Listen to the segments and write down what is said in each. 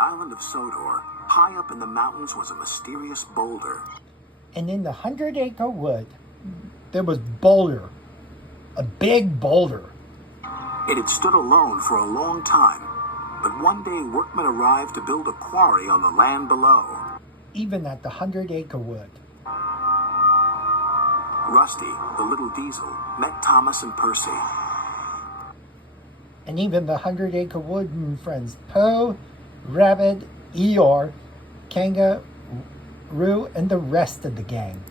island of Sodor, high up in the mountains was a mysterious boulder. And in the 100-acre wood, there was Boulder, a big boulder. It had stood alone for a long time, but one day workmen arrived to build a quarry on the land below. Even at the 100-acre wood. Rusty, the little diesel, met Thomas and Percy. And even the 100-acre wood friends, Poe, Rabbit, Eeyore, Kangaroo, and the rest of the gang.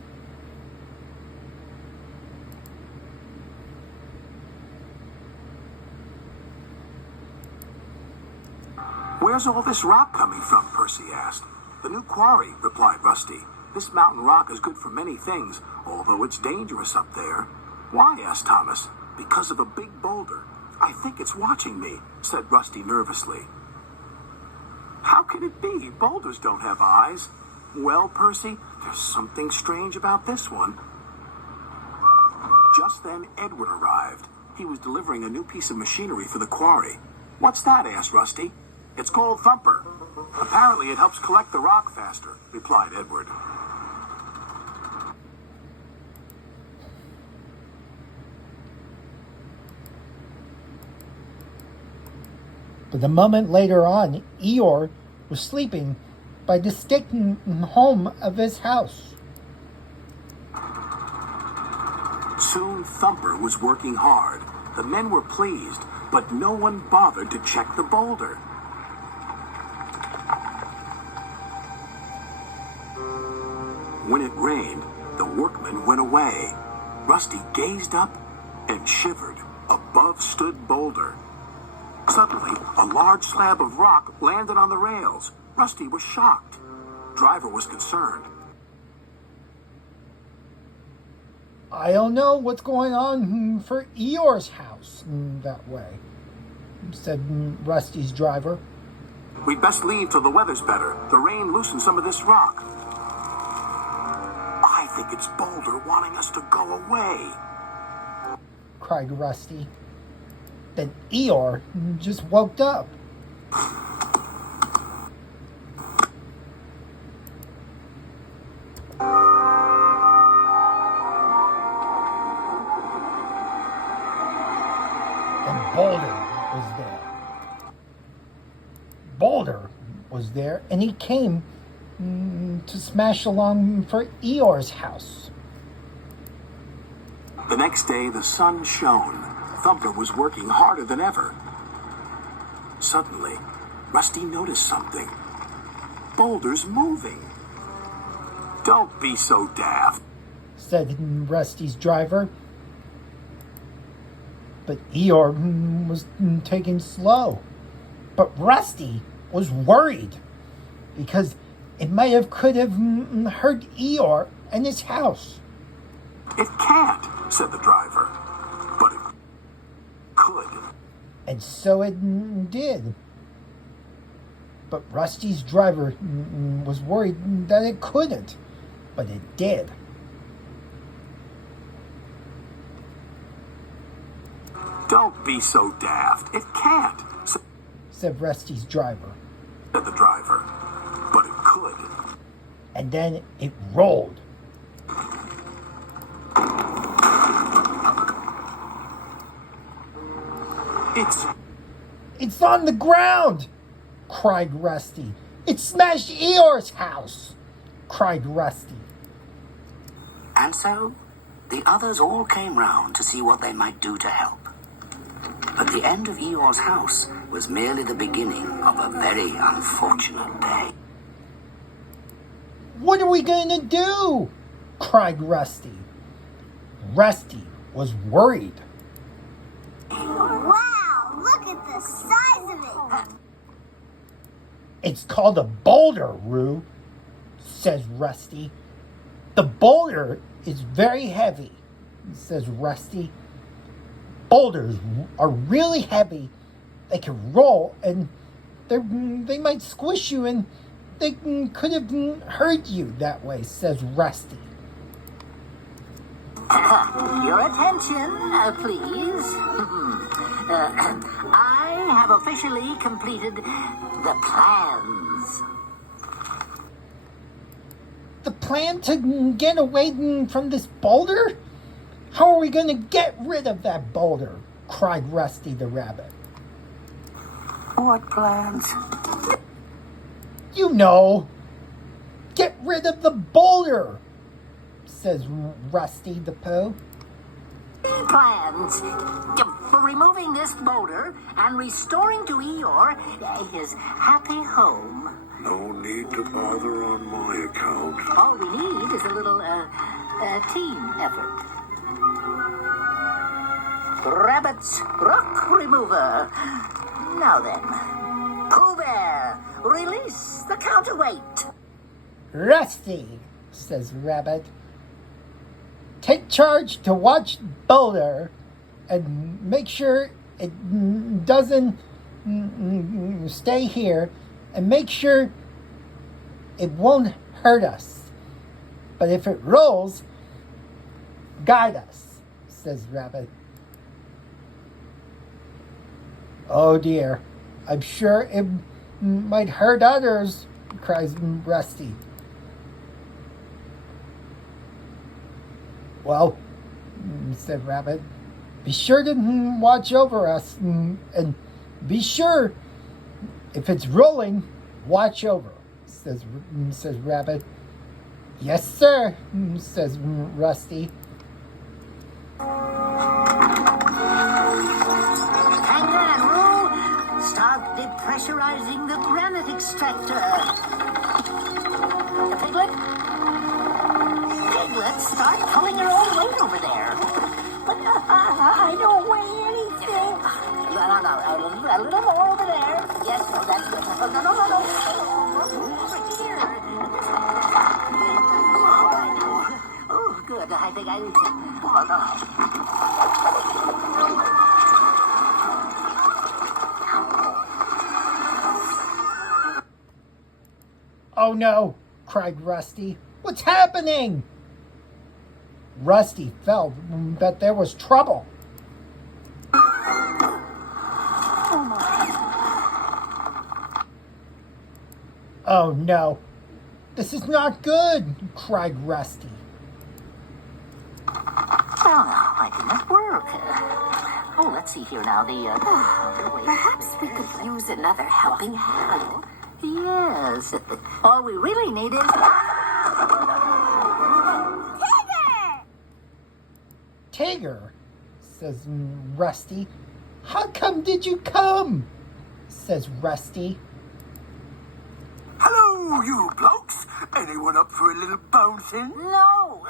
Where's all this rock coming from? Percy asked. The new quarry, replied Rusty. This mountain rock is good for many things, although it's dangerous up there. Why? Asked Thomas. Because of a big boulder. I think it's watching me, said Rusty nervously. How can it be? Boulders don't have eyes. Well, Percy, there's something strange about this one. Just then, Edward arrived. He was delivering a new piece of machinery for the quarry. What's that? Asked Rusty. It's called Thumper. Apparently it helps collect the rock faster, replied Edward. But a moment later on, Eeyore was sleeping by the stick home of his house. Soon Thumper was working hard. The men were pleased, but no one bothered to check the boulder. When it rained, the workmen went away. Rusty gazed up and shivered. Above stood Boulder. Suddenly, a large slab of rock landed on the rails. Rusty was shocked. Driver was concerned. I don't know what's going on for Eeyore's house that way, said Rusty's driver. We'd best leave till the weather's better. The rain loosened some of this rock. I think it's Boulder wanting us to go away, cried Rusty. Then Eeyore just woke up. And Boulder was there. Boulder was there, and he came to smash along for Eeyore's house. The next day, the sun shone. Thumper was working harder than ever. Suddenly, Rusty noticed something. Boulder's moving. Don't be so daft, said Rusty's driver. But Eeyore was taking slow. But Rusty was worried because it could have hurt Eeyore and his house. It can't, said the driver. But it could. And so it did. But Rusty's driver was worried that it couldn't. But it did. Don't be so daft. It can't, said Rusty's driver. Said the driver. But it could. And then it rolled. It's on the ground, cried Rusty. It smashed Eeyore's house, cried Rusty. And so, the others all came round to see what they might do to help. But the end of Eeyore's house was merely the beginning of a very unfortunate day. What are we going to do? Cried Rusty. Rusty was worried. Wow, look at the size of it. It's called a boulder, Roo, says Rusty. The boulder is very heavy, says Rusty. Boulders are really heavy. They can roll and they might squish you and they could have hurt you that way, says Rusty. Your attention, please. I have officially completed the plans. The plan to get away from this boulder? How are we going to get rid of that boulder? Cried Rusty the rabbit. What plans? You know. Get rid of the boulder, says Rusty the Pooh. Plans for removing this boulder and restoring to Eeyore his happy home. No need to bother on my account. All we need is a little team effort. Rabbit's rock remover. Now then, Pooh Bear, release the counterweight. Rusty, says Rabbit. Take charge to watch Boulder and make sure it doesn't stay here and make sure it won't hurt us. But if it rolls, guide us, says Rabbit. Oh dear, I'm sure it might hurt others, cries Rusty. Well, said Rabbit, be sure to watch over us and be sure if it's rolling, watch over, says Rabbit. Yes, sir, says Rusty. Start depressurizing the granite extractor. Piglet? Piglet, start pulling your own weight over there. But I don't weigh anything. No, a little more over there. Yes, no, that's good. No. Over here. Oh, good. I think I... Oh no, cried Rusty. What's happening? Rusty felt that there was trouble. Oh no, this is not good, cried Rusty. Well, why didn't it work? Oh, let's see here now. Perhaps we could use another helping hand. Yes. All we really need is... Tigger! Tigger, says Rusty. How come did you come? Says Rusty. Hello, you blokes. Anyone up for a little bouncing? No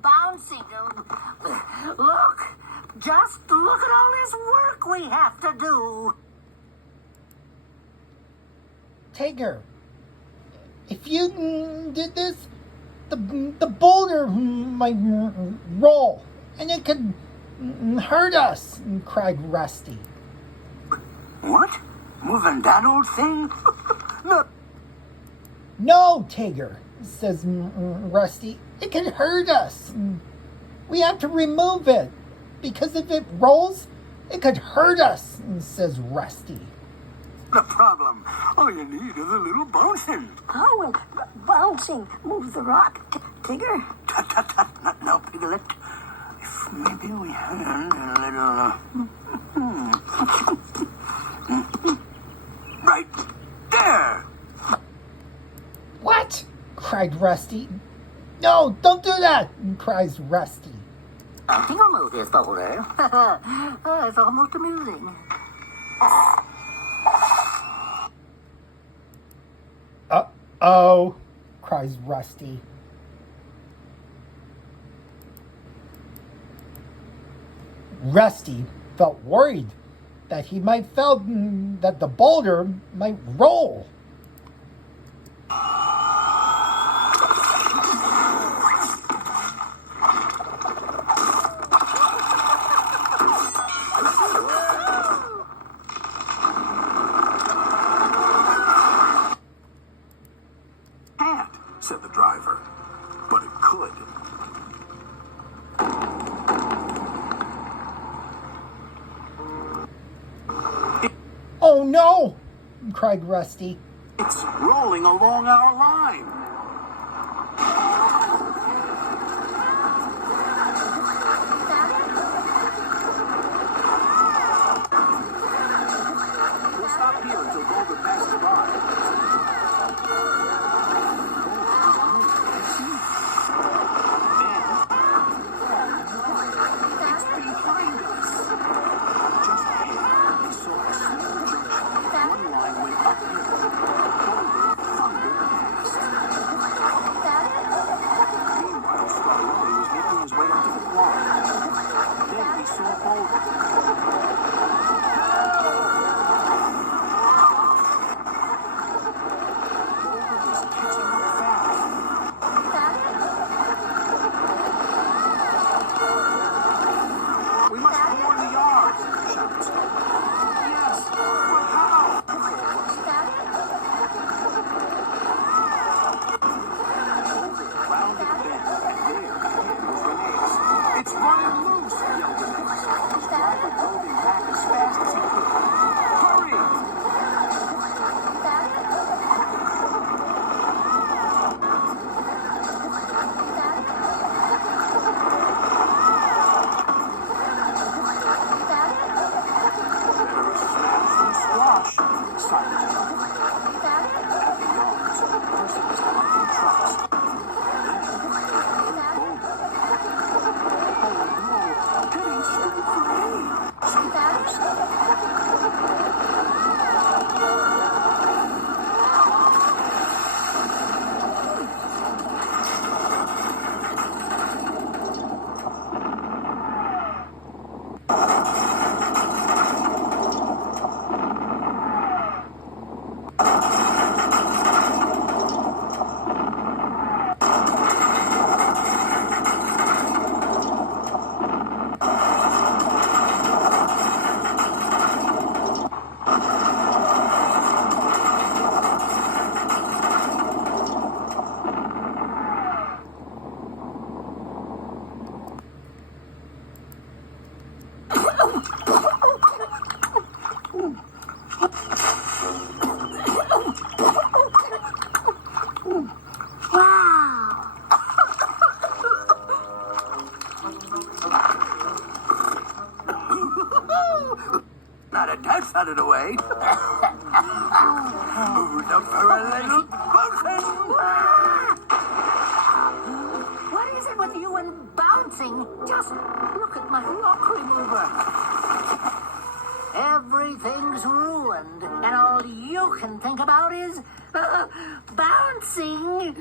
bouncing. Look, just look at all this work we have to do. Tigger, if you did this, the boulder might roll, and it could hurt us, cried Rusty. What? Moving that old thing? No, Tigger, says Rusty. It can hurt us. We have to remove it, because if it rolls, it could hurt us, says Rusty. The problem. All you need is a little bouncing. Oh, and bouncing. Move the rock, Tigger. Tut, tut, tut. No, Piglet. If maybe we had a little... right there. What? Cried Rusty. No, don't do that, cries Rusty. I think I'll move this boulder. It's almost amusing. Uh-oh, cries Rusty. Rusty felt worried that he might felt that the boulder might roll. Said the driver. But it could. Oh no! Cried Rusty. It's rolling along our line. We'll stop here until Boulder passes by. It's behind us. Just ahead, we saw a small junction. One line went uphill. Boulder thundered past. Meanwhile, Scarlatti was making his way up to the quarry. Then he saw Boulder. Boulder was catching up fast. We must warn the yards, shouted Scarlatti. Yes, but how? Boulder rounded a bend, and there ahead was Renee's. It's running loose, yelled Renee. His driver drove him back as fast as he could. Hurry! Better a smash than a squash, decided John. At the yards, Percy was collecting trucks. Then, Boulder. Oh no, heading straight for me, said Percy. Wow. Not a touch out of the way. Moved up for a little motion. What is it with you and bouncing? Just look at my rock remover. Everything's ruined, and all you can think about is bouncing.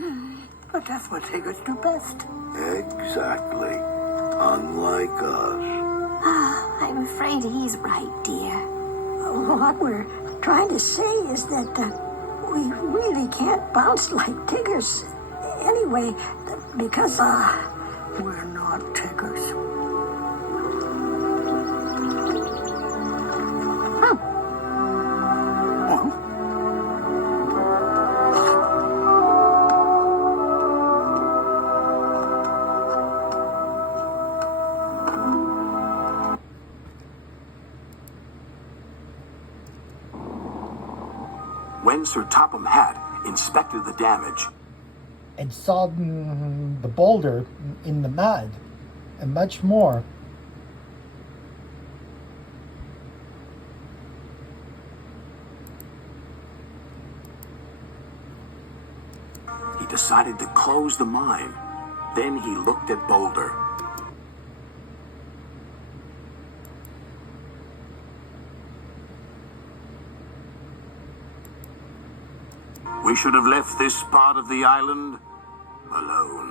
But that's what Tiggers do best. Exactly. Unlike us. I'm afraid he's right, dear. What we're trying to say is that we really can't bounce like Tiggers. Anyway, because We're not Tiggers. When Sir Topham Hatt inspected the damage, And saw the boulder in the mud and much more. he decided to close the mine. Then he looked at Boulder. We should have left this part of the island alone.